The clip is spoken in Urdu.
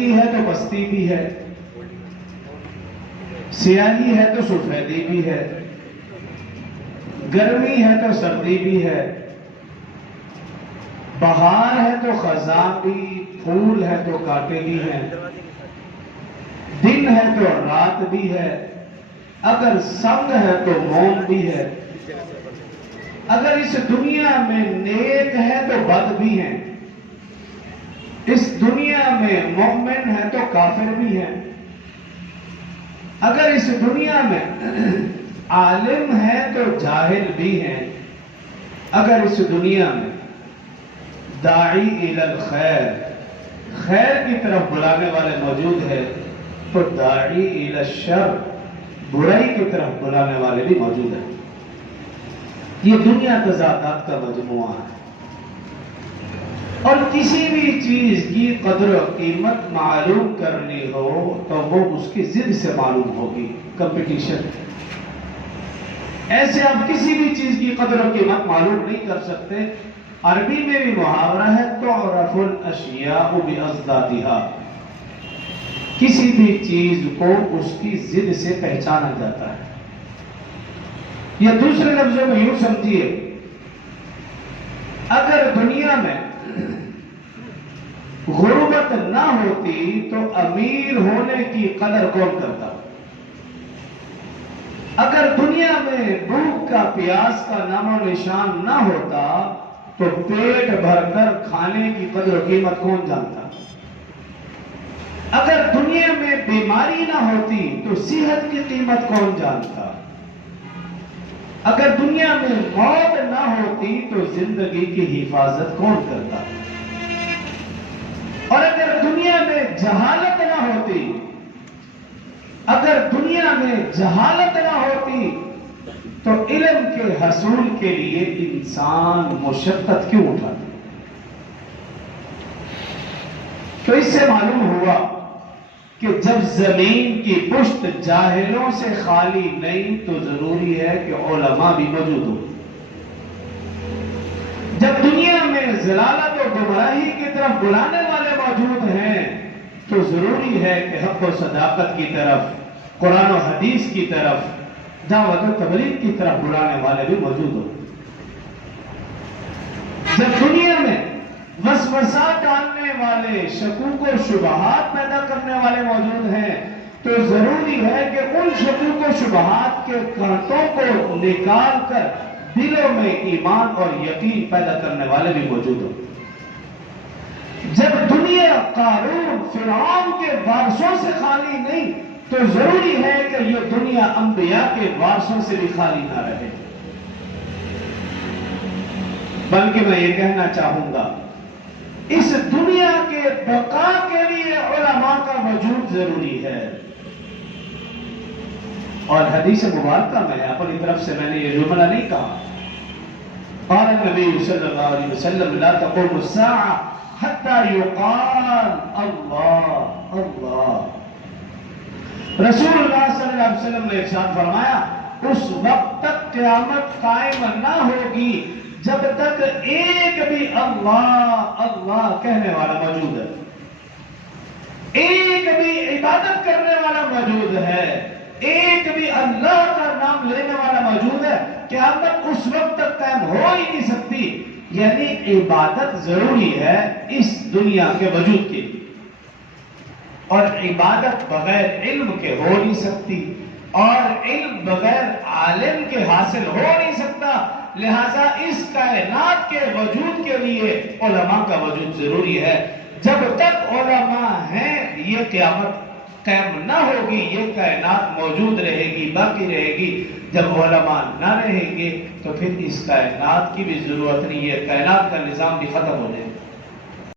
بلندی ہے تو پستی بھی ہے، سیاہی ہے تو سفیدی بھی ہے، گرمی ہے تو سردی بھی ہے، بہار ہے تو خزاں بھی، پھول ہے تو کانٹے بھی ہیں، دن ہے تو رات بھی ہے، اگر سنگ ہے تو موم بھی ہے، اگر اس دنیا میں نیک ہے تو بد بھی ہیں، اس دنیا میں مومن ہے تو کافر بھی ہیں، اگر اس دنیا میں عالم ہے تو جاہل بھی ہیں، اگر اس دنیا میں داعی الی الخیر، خیر کی طرف بلانے والے موجود ہیں تو داعی الی الشر، برائی کی طرف بلانے والے بھی موجود ہیں۔ یہ دنیا تضادات کا مجموعہ ہے، اور کسی بھی چیز کی قدر و قیمت معلوم کرنی ہو تو وہ اس کی ضد سے معلوم ہوگی، کمپٹیشن۔ ایسے آپ کسی بھی چیز کی قدر و قیمت معلوم نہیں کر سکتے۔ عربی میں بھی محاورہ ہے تعرف الاشیاء باضدادها، کسی بھی چیز کو اس کی ضد سے پہچانا جاتا ہے۔ یا دوسرے لفظوں میں یوں سمجھیے، اگر دنیا میں غربت نہ ہوتی تو امیر ہونے کی قدر کون کرتا؟ اگر دنیا میں بھوک کا پیاس کا نام و نشان نہ ہوتا تو پیٹ بھر کر کھانے کی قدر و قیمت کون جانتا؟ اگر دنیا میں بیماری نہ ہوتی تو صحت کی قیمت کون جانتا؟ اگر دنیا میں موت نہ ہوتی تو زندگی کی حفاظت کون کرتا؟ اور اگر دنیا میں جہالت نہ ہوتی، اگر دنیا میں جہالت نہ ہوتی تو علم کے حصول کے لیے انسان مشقت کیوں اٹھاتا؟ تو اس سے معلوم ہوا کہ جب زمین کی پشت جاہلوں سے خالی نہیں تو ضروری ہے کہ علماء بھی موجود ہوں۔ جب دنیا میں ضلالت و گمراہی کی طرف بلانے والے موجود ہیں تو ضروری ہے کہ حق و صداقت کی طرف، قرآن و حدیث کی طرف، دعوت و تبلیغ کی طرف بلانے والے بھی موجود ہوں۔ جب دنیا میں وسوسہ ڈالنے والے، شکوک و شبہات پیدا کرنے والے موجود ہیں تو ضروری ہے کہ ان شکوک و شبہات کے کانٹوں کو نکال کر دلوں میں ایمان اور یقین پیدا کرنے والے بھی موجود ہوں۔ جب دنیا قارون، فرعون کے وارثوں سے خالی نہیں تو ضروری ہے کہ یہ دنیا انبیاء کے وارثوں سے بھی خالی نہ رہے۔ بلکہ میں یہ کہنا چاہوں گا، اس دنیا کے بقا کے لیے علماء کا وجود ضروری ہے۔ اور حدیث مبارکہ میں اپنی طرف سے میں نے یہ جملہ نہیں کہا، قال النبی صلی اللہ علیہ وسلم لا تقوم الساعة حتى يقال اللہ اللہ۔ رسول اللہ صلی اللہ علیہ وسلم نے ارشاد فرمایا، اس وقت تک قیامت قائم نہ ہوگی جب تک ایک بھی اللہ اللہ کہنے والا موجود ہے، ایک بھی عبادت کرنے والا موجود ہے، ایک بھی اللہ کا نام لینے والا موجود ہے۔ قیامت اس وقت تک قائم ہو ہی نہیں سکتی، یعنی عبادت ضروری ہے اس دنیا کے وجود کے لیے، اور عبادت بغیر علم کے ہو نہیں سکتی، اور علم بغیر عالم کے حاصل ہو نہیں سکتا۔ لہذا اس کائنات کے وجود کے لیے علماء کا وجود ضروری ہے۔ جب تک علماء ہیں یہ قیامت قائم نہ ہوگی، یہ کائنات موجود رہے گی، باقی رہے گی۔ جب علماء نہ رہیں گے تو پھر اس کائنات کی بھی ضرورت نہیں ہے، کائنات کا نظام بھی ختم ہو جائے گا۔